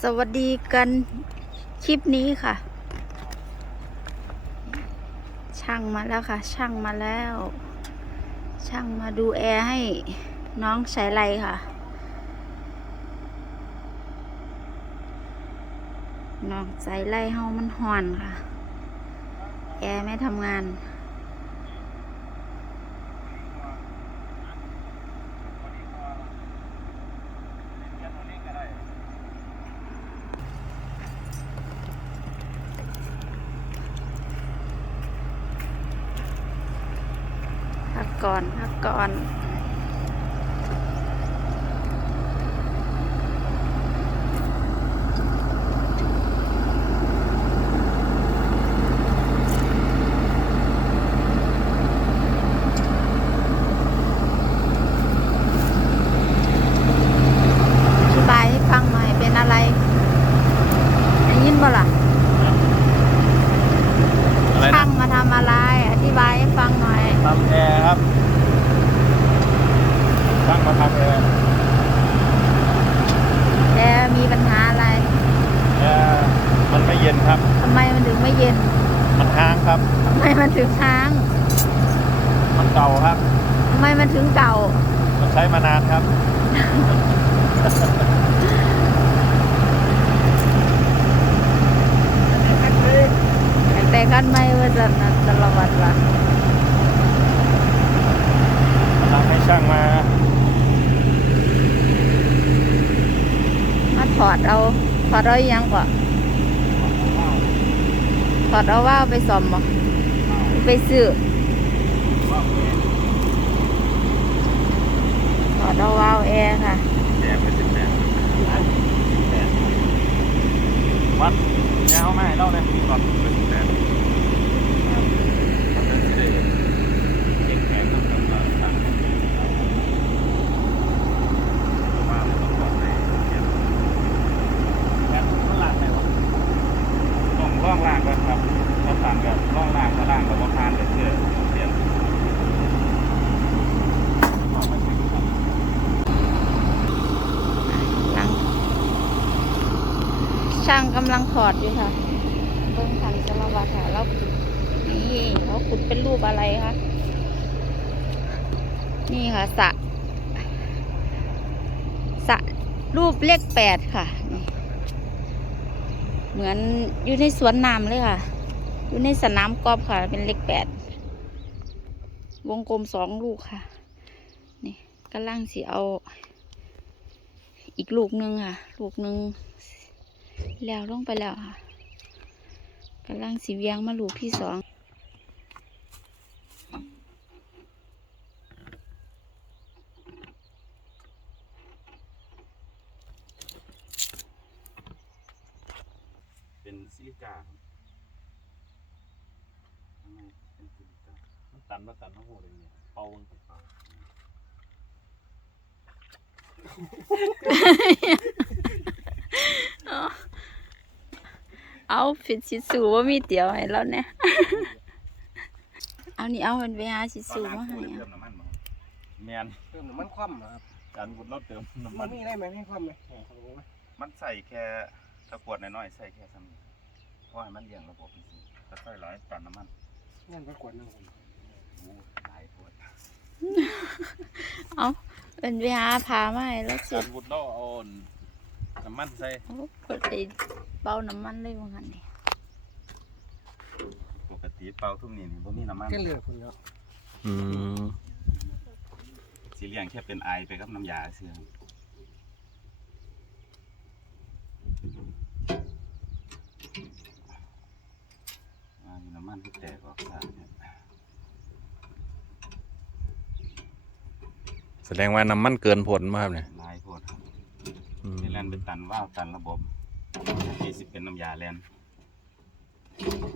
สวัสดีกันคลิปนี้ค่ะ ช่างมาแล้วค่ะ ช่างมาแล้ว ช่างมาดูแอร์ให้น้องสายไลค่ะ น้องสายไลเฮามันห่อนค่ะ แอร์ไม่ทำงาน พั ก่อนพักก่อน อธิบายให้ฟังหน่อยเป็นอะไรได้ยินบ่ล่ะ อะไร ช่า นะ งมาทำอะไร อธิบายให้ฟังหน่อย ทำแอร์ครับช่างมาทำแอร์ แอร์มีปัญหาอะไร แอร์มันไม่เย็นครับ ทำไมมันถึงไม่เย็น มันค้างครับ ทำไมมันถึงค้าง มันเก่าครับ ทำไมมันถึงเก่า มันใช้มานานครับ แต่กัน ไม่ว่าจะนัตลวัดละมันทำให้ช่างมา มาถอดเอาถอดเอาอีหยังก่อนถอดเอาว่าวไปซ่อมบ่ไปซื้อถอดเอาว่าวแอร์ค่ะแอร์เป็นสิบแปดวัดยาวมาให้เราเลยก่อนเป็นสิบแปดมันเป็นสิบเอ็ดเก่งแข็งต้องทำเราทำว่ามันต้องกดในเทียบแค่มันลากไหนวะ ต้องล่องล่างก่อนครับเราสั่งแบบล่องล่างก็ล่างกับว่าพานเลยเพื่อเปลี่ยน หลังช่างกำลังถอดอยู่ค่ะ เบิ้งทันสารวัตรค่ะแล้วนี่เขาขุดเป็นรูปอะไรคะนี่ค่ะสะสะรูปเลขแปดค่ะ เหมือนอยู่ในสวนน้ำเลยค่ะ อยู่ในสนามกอล์ฟค่ะ เป็นเลขแปดวงกลมสองลูกค่ะ นี่กำลังสิเอาอีกลูกหนึ่งค่ะ ลูกหนึ่งแล้วลงไปแล้วค่ะ กำลังสีเวียงมาลูกที่สอง เป็นซิลิกาทำไมเป็นซิลิกามันตันมาตันทั้งหมดเลยเนี่ยเป่ามันไปเป่า ผิดชิสูว่ามีเตี๋ยวให้เราเนี่ย เอานี่เอาเป็นไปหาชิสูมาให้เติมน้ำมันมาแมนเติมน้ำมันคว่ำเหรอครับจานบุญเราเติมน้ำมัมันน มีได้ไหมให้คว่ำไหมโอ้โหมันใส่แค่ตะกรวดน้อยๆใส่แค่ซ้ำเพราะให้มันเลี้ยงระบบจริงๆถ้าใส่หลายตันน้ำมันงั้นไปขวดหนึงผมโอ้หลายปวดเอาเป็นไปหาพามาให้แล้วสุจาดนบุญเราเอาน้ำมันใส่โอ้กดไปเบาน้ำมันเลยว่างั้นนี่ป กติเป่าทุ่มนี่นี่บ่มีน้ำมันแค่เลือกคนเนาะอืมสีเลี้ยงแค่เป็นไอไปกับน้ำยาเสื่ออ่านี่น้ำมันที่แตกออกซะเนี่ยแสดงว่าน้ำมันเกินผลมาครับเนี่ยลายโพดครับอืมนี่แลนเป็นตันว่าวตันระบบที่สิเป็นน้ำยาแลนคน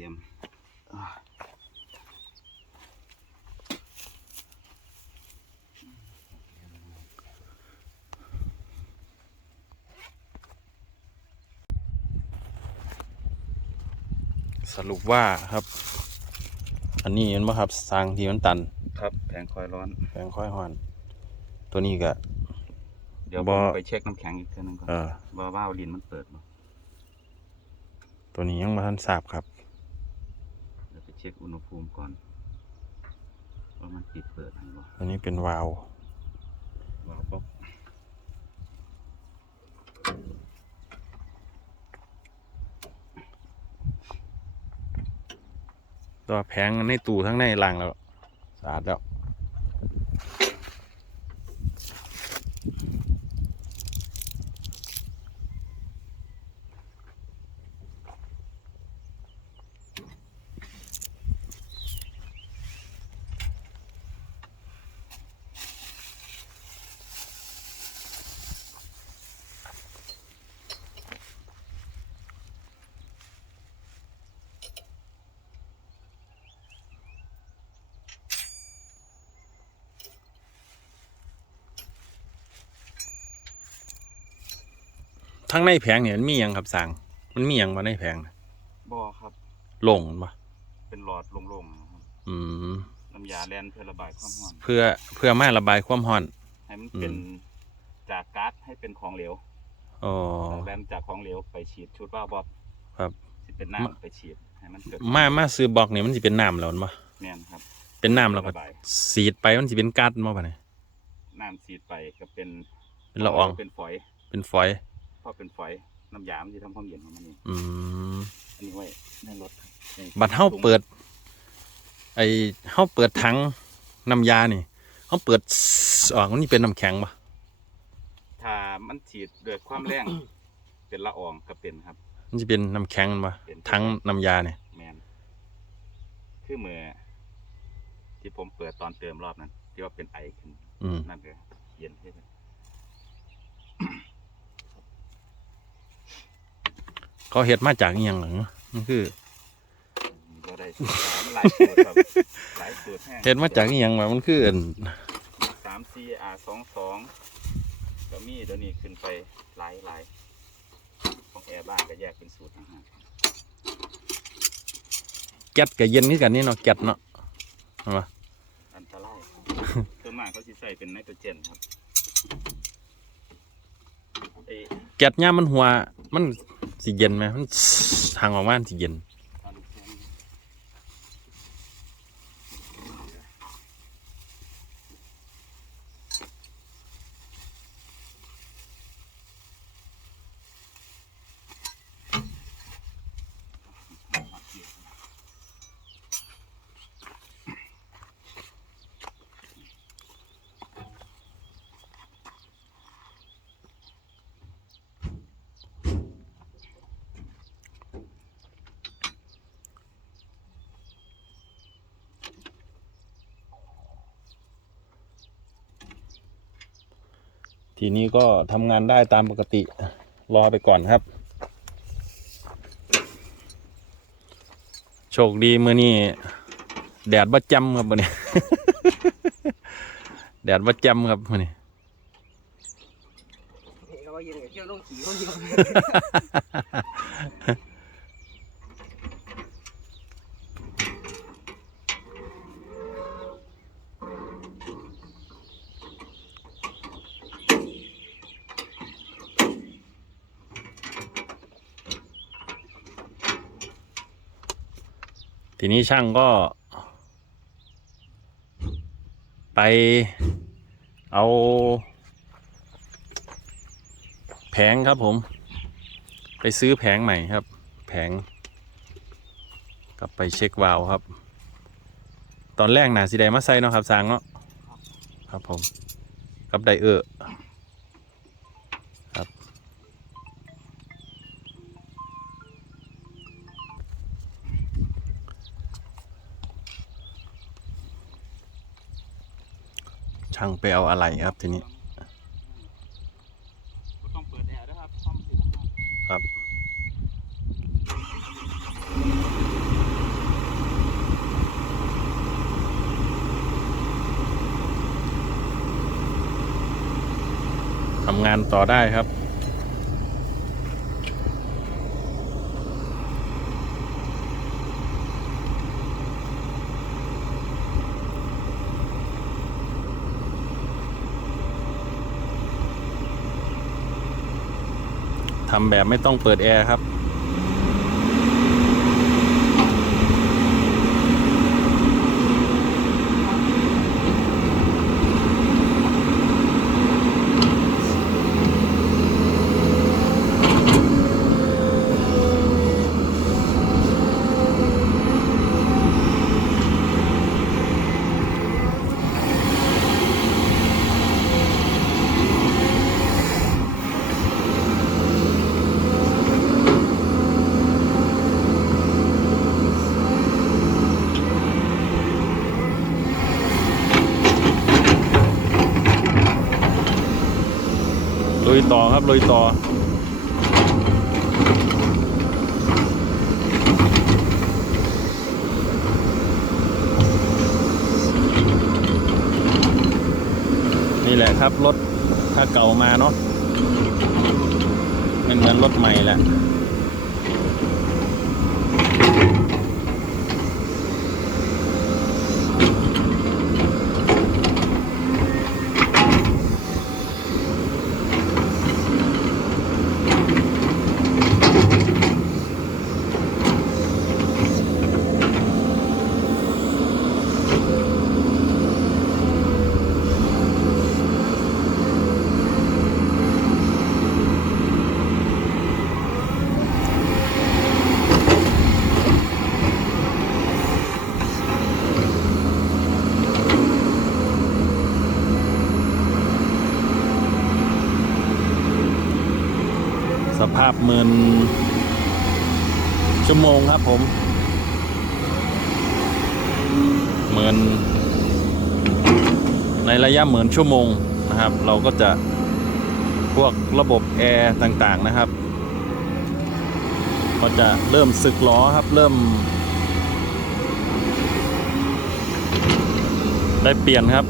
รียมสรุปว่าครับ อันนี้เห็นไหมครับสร้างที่มันตัน ครับแผงคอยร้อนแพงค่อยหอน ตัวนี้ก็เดี๋ยวบ่ผมไปเช็คน้ำแข็งอีกเทีนึงก่อนเออว่าว่าวลินมันเปิดบ่ตัวนี้ยังมาทันทราบครับ เดี๋ยวไปเช็คอุณหภูมิก่อนว่ามันปิดเปิดไหมบ่ตัวนี้เป็นวาล์วว่าวก็ตัวแผงในตู้ทั้งในล่างแล้ว สะอาดแล้ว ทั้งในแผงเนี่ยมันมีหยังครับสั่งมันมีหยังมาในแผงน่ะบ่อครับ โล่งมันปะเป็นหลอดโล่งๆนะครับอืม น้ำยาแลนเพื่อระบายความร้อน เพื่อเพื่อมาระบายความร้อน ให้มันเป็นอืม จากก๊าซให้เป็นของเหลวอ๋อแลนจากของเหลวไปฉีดชุดว่าวบอบครับสิเป็นน้ำไปฉีดให้มันเกิดมามาซื้อบล็อกนี่มันสิเป็นน้ำแล้วมันปะแม่นครับ เป็นน้ำแล้วก็ระบาย สีดไปมันสิเป็นก๊าซมาปะเนี่ยน้ำฉีดไปก็เป็นเป็นละอองเป็นฝอยเป็นฝอย เพราะเป็นฝอยน้ำยามันจะทำความเย็นของมันเองอืมอันนี้ไว้ในรถครับในบัดเฮาเปิด ไอเฮาเปิดถังน้ำยานี่เฮาเปิดออกมันนี่เป็นน้ำแข็งปะถ้ามันฉีดด้วยความแรง เป็นละอองก็เป็นครับ มันจะเป็นน้ำแข็งปะเป็น ถังน้ำยาเนี่ยแมนคือเมื่อที่ผมเปิดตอนเติมรอบนั้น ที่ว่าเป็นไอขึ้นอืมนั่นก็เย็นขึ้น เขาเฮ็ดมาจากอีหยังเหรอมันคือก็ได้สูตรสามหลายสูตรครับหลายสูตรแห้งเฮ็ดมาจากอีหยังวะมันคืออันสามซีอาสองสองก็มีเดี๋ยวนี้ขึ้นไปหลายหลายของแอร์บ้านก็แยกเป็นสูตรต่างหากแก๊สกับเย็นคือกันนี่เนาะแก๊สเนาะเห็นปะอันตรายส่วนมากเขาสิใส่เป็นไนโตรเจนครับไอ้แก๊สย่ามมันหัวมัน สีเย็นไหมมันทางออกมานสีเย็น ทีนี้ก็ทำงานได้ตามปกติรอไปก่อนครับ โชคดีมือนี้แดดบ่จำครับมือนี้ แดดบ่จำครับมือนี้ เขาว่าเย็นกับเทีนี้ช่างก็ ไปเอาแผงครับผม ไปซื้อแผงใหม่ครับ แผง กลับไปเช็ควาล์วครับ ตอนแรกหนาสีแดงมาใส่เนาะครับสางเนาะครับผม กับไดเออร์ ช่างไปเอาอะไรครับทีนี้ต้องเปิดแอร์ด้วยครับครับทำงานต่อได้ครับำแบบไม่ต้องเปิดแอร์ครับ ยต่อครับลุยต่อนี่แหละครับรถถ้าเก่ามาเนาะเป็นเหมือนรถใหม่แหละาพหมื่นชั่วโมงครับผมหมื่นในระยะหมื่นชั่วโมงนะครับ เราก็จะพวกระบบแอร์ต่างๆนะครับ ก็จะเริ่มสึกล้อครับเริ่ม ได้เปลี่ยนครับ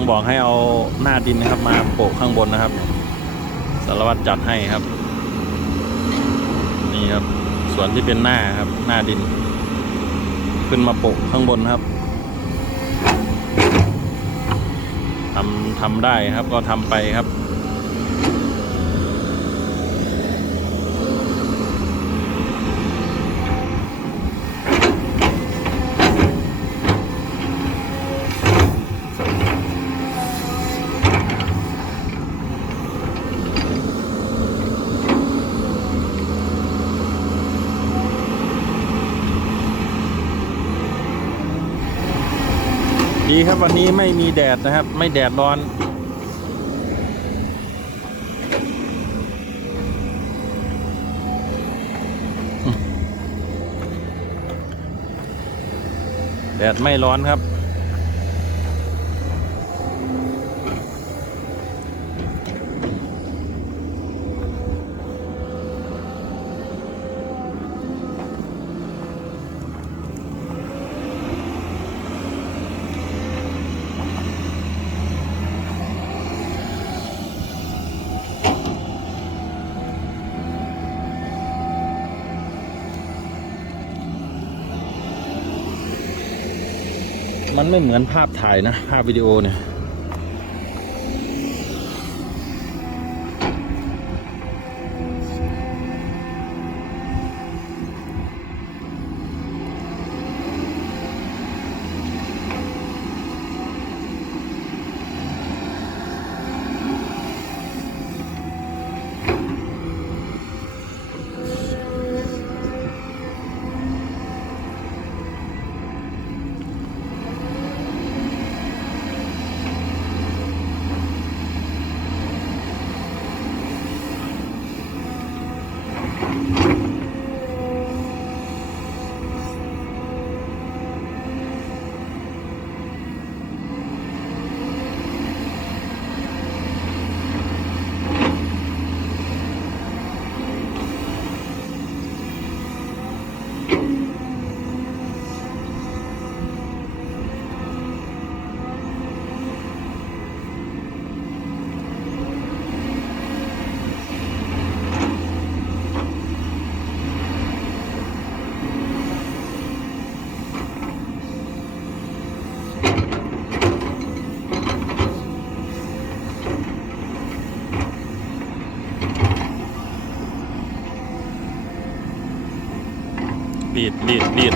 องบอกให้เอาหน้าดินนะครับ มาโปะข้างบนนะครับ สารวัตรจัดให้ครับ นี่ครับ ส่วนที่เป็นหน้าครับ หน้าดิน ขึ้นมาโปะข้างบนครับทำทำได้ครับก็ทำไปครับ ดีครับวันนี้ไม่มีแดดนะครับ ไม่แดดร้อน แดดไม่ร้อนครับ มันไม่เหมือนภาพถ่ายนะ ภาพวิดีโอเนี่ย รีดรีดรีด